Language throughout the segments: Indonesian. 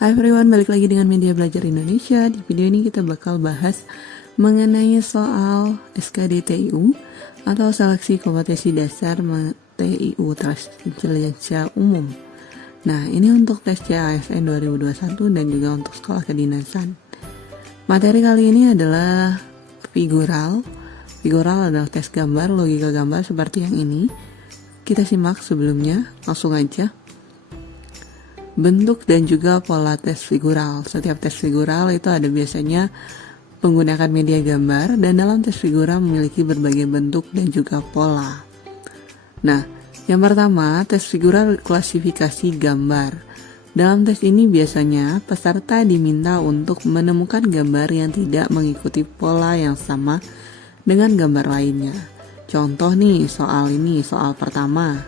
Hai everyone, balik lagi dengan Media Belajar Indonesia. Di video ini kita bakal bahas mengenai soal SKDTIU atau Seleksi Kompetensi Dasar TIU Tes Intelligence Umum. Nah, ini untuk tes CASN 2021 dan juga untuk sekolah kedinasan. Materi kali ini adalah figural. Figural adalah tes gambar, logika gambar seperti yang ini. Kita simak sebelumnya, langsung aja. Bentuk dan juga pola tes figural. Setiap tes figural itu ada biasanya menggunakan media gambar, dan dalam tes figural memiliki berbagai bentuk dan juga pola. Nah, yang pertama, tes figural klasifikasi gambar. Dalam tes ini biasanya peserta diminta untuk menemukan gambar yang tidak mengikuti pola yang sama dengan gambar lainnya. Contoh nih, soal pertama.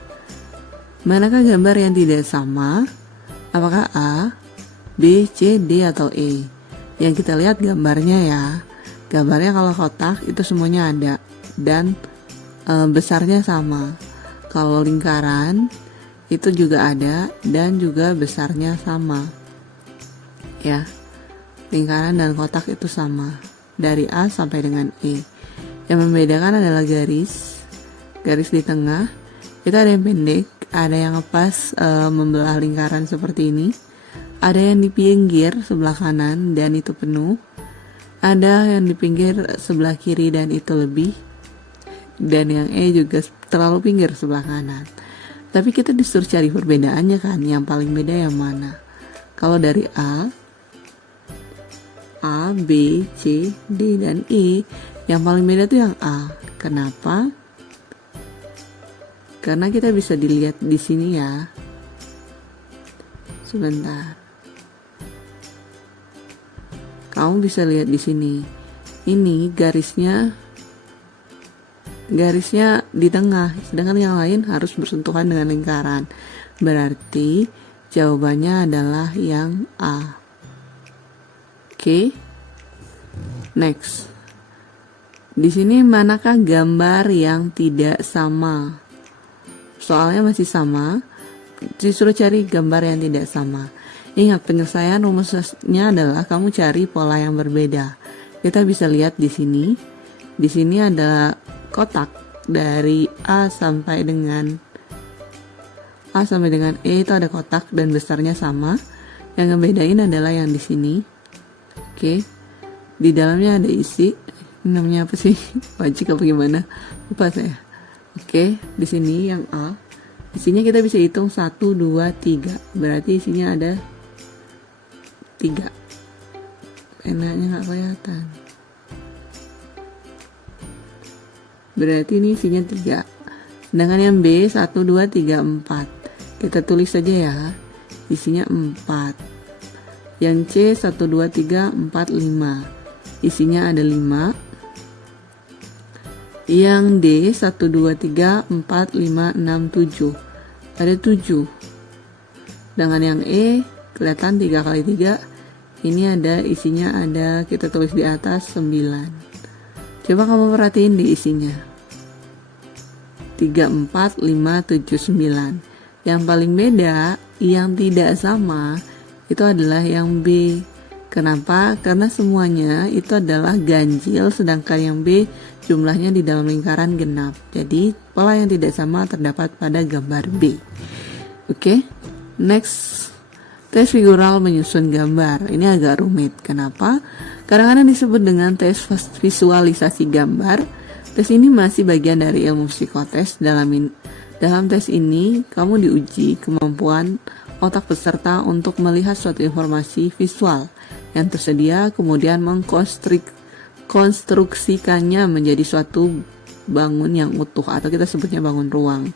Manakah gambar yang tidak sama? Apakah A, B, C, D, atau E? Yang kita lihat gambarnya ya. Gambarnya kalau kotak itu semuanya ada dan besarnya sama. Kalau lingkaran itu juga ada dan juga besarnya sama. Ya. Lingkaran dan kotak itu sama. Dari A sampai dengan E. Yang membedakan adalah garis. Garis di tengah itu ada yang pendek, ada yang ngepas membelah lingkaran seperti ini, ada yang di pinggir sebelah kanan dan itu penuh, ada yang di pinggir sebelah kiri dan itu lebih, dan yang E juga terlalu pinggir sebelah kanan. Tapi kita disuruh cari perbedaannya kan, yang paling beda yang mana? Kalau dari A, B, C, D, dan E, yang paling beda tuh yang A. Kenapa? Karena kita bisa dilihat di sini ya. Sebentar. Kamu bisa lihat di sini. Ini garisnya di tengah, sedangkan yang lain harus bersentuhan dengan lingkaran. Berarti jawabannya adalah yang A. Oke. Next. Di sini manakah gambar yang tidak sama? Soalnya masih sama, disuruh cari gambar yang tidak sama. Ingat, penyelesaian rumusnya adalah kamu cari pola yang berbeda. Kita bisa lihat di sini. Di sini ada kotak dari A sampai dengan E itu ada kotak dan besarnya sama. Yang ngebedain adalah yang di sini. Oke. Di dalamnya ada isi. Ini namanya apa sih? Wajib apa gimana? Lupa saya. Oke, di sini yang A. Isinya kita bisa hitung 1, 2, 3. Berarti isinya ada 3. Penanya nggak kelihatan. Berarti ini isinya 3. Sedangkan yang B 1, 2, 3, 4. Kita tulis saja ya. Isinya 4. Yang C 1, 2, 3, 4, 5. Isinya ada 5. Yang D 1, 2, 3, 4, 5, 6, 7. Ada 7. Dengan yang E kelihatan 3 kali 3. Ini ada isinya, ada kita tulis di atas 9. Coba kamu perhatiin di isinya. 3, 4, 5, 7, 9. Yang paling beda, yang tidak sama, itu adalah yang B. Kenapa? Karena semuanya itu adalah ganjil, sedangkan yang B jumlahnya di dalam lingkaran genap. Jadi pola yang tidak sama terdapat pada gambar B. Oke, next. Tes figural menyusun gambar. Ini agak rumit. Kenapa? Kadang-kadang disebut dengan tes visualisasi gambar. Tes ini masih bagian dari ilmu psikotes. Dalam tes ini, kamu diuji kemampuan otak peserta untuk melihat suatu informasi visual yang tersedia, kemudian mengkonstruksikannya menjadi suatu bangun yang utuh, atau kita sebutnya bangun ruang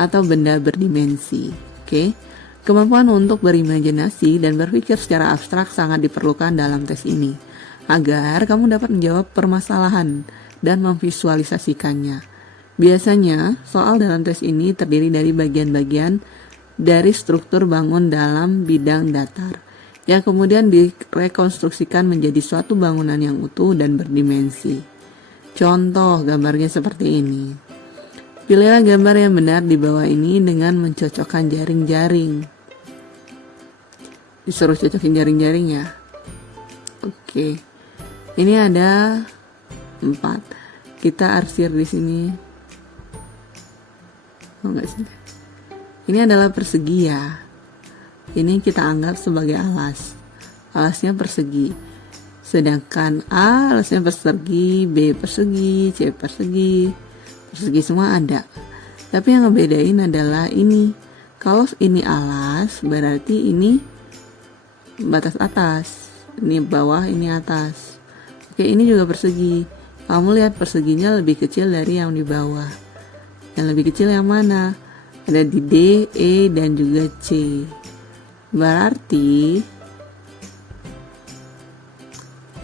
atau benda berdimensi. Oke. Kemampuan untuk berimajinasi dan berpikir secara abstrak sangat diperlukan dalam tes ini agar kamu dapat menjawab permasalahan dan memvisualisasikannya. Biasanya, soal dalam tes ini terdiri dari bagian-bagian dari struktur bangun dalam bidang datar yang kemudian direkonstruksikan menjadi suatu bangunan yang utuh dan berdimensi. Contoh gambarnya seperti ini. Pilihlah gambar yang benar di bawah ini dengan mencocokkan jaring-jaring. disuruh cocokin jaring-jaring ya. Oke. Ini ada 4. Kita arsir di sini. Oh enggak sih. Ini adalah persegi ya. Ini kita anggap sebagai alas. Alasnya persegi. Sedangkan A alasnya persegi, B persegi, C persegi. Persegi semua ada. Tapi yang ngebedain adalah ini. Kalau ini alas, berarti ini batas atas. Ini bawah, ini atas. Oke, ini juga persegi. Kamu lihat perseginya lebih kecil dari yang di bawah. Yang lebih kecil yang mana? Ada di D, E, dan juga C. Berarti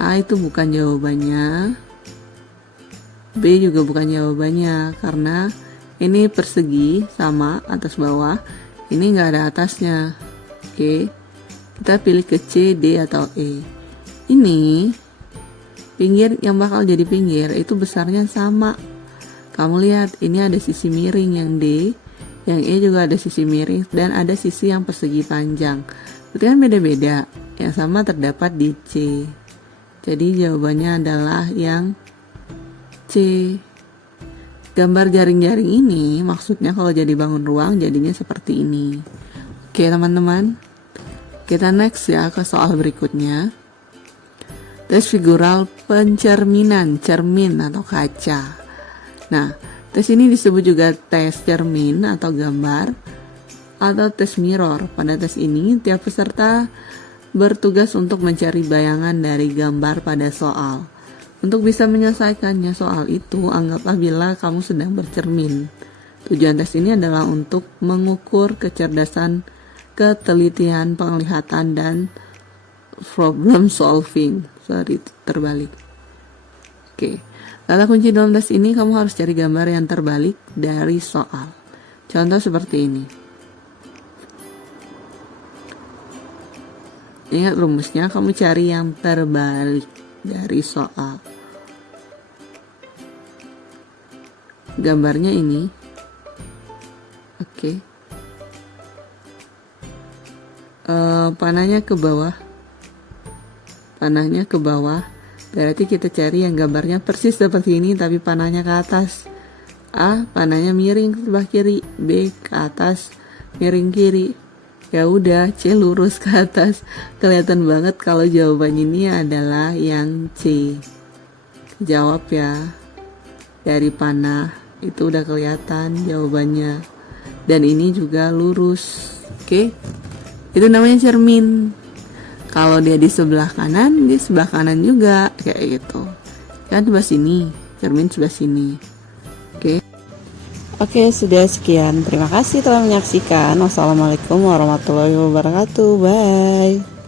A itu bukan jawabannya, B juga bukan jawabannya, karena ini persegi sama atas bawah, ini nggak ada atasnya. Oke, kita pilih ke C, D, atau E. Ini pinggir yang bakal jadi pinggir itu besarnya sama. Kamu lihat, ini ada sisi miring yang D, yang E juga ada sisi miring, dan ada sisi yang persegi panjang. Berarti kan beda-beda. Yang sama terdapat di C. Jadi jawabannya adalah yang C. Gambar jaring-jaring ini maksudnya kalau jadi bangun ruang jadinya seperti ini. Oke teman-teman, kita next ya ke soal berikutnya. Tes figural pencerminan, cermin atau kaca. Nah, tes ini disebut juga tes cermin atau gambar atau tes mirror. Pada tes ini, tiap peserta bertugas untuk mencari bayangan dari gambar pada soal. Untuk bisa menyelesaikannya soal itu, anggaplah bila kamu sedang bercermin. Tujuan tes ini adalah untuk mengukur kecerdasan, ketelitian, penglihatan, dan problem solving. Sorry, terbalik. Oke. Kata kunci dalam tes ini, kamu harus cari gambar yang terbalik dari soal. Contoh seperti ini. Ingat rumusnya, kamu cari yang terbalik dari soal. Gambarnya ini. Oke. Panahnya ke bawah. Panahnya ke bawah. Berarti kita cari yang gambarnya persis seperti ini tapi panahnya ke atas. A, panahnya miring ke sebelah kiri. B, ke atas miring kiri. Ya udah, C lurus ke atas. Kelihatan banget kalau jawaban ini adalah yang C. Jawab ya. Dari panah itu udah kelihatan jawabannya. Dan ini juga lurus. Oke. Itu namanya cermin. Kalau dia di sebelah kanan, di sebelah kanan juga kayak gitu. Kan sebelah sini, cermin sebelah sini. Oke, sudah sekian. Terima kasih telah menyaksikan. Wassalamualaikum warahmatullahi wabarakatuh. Bye.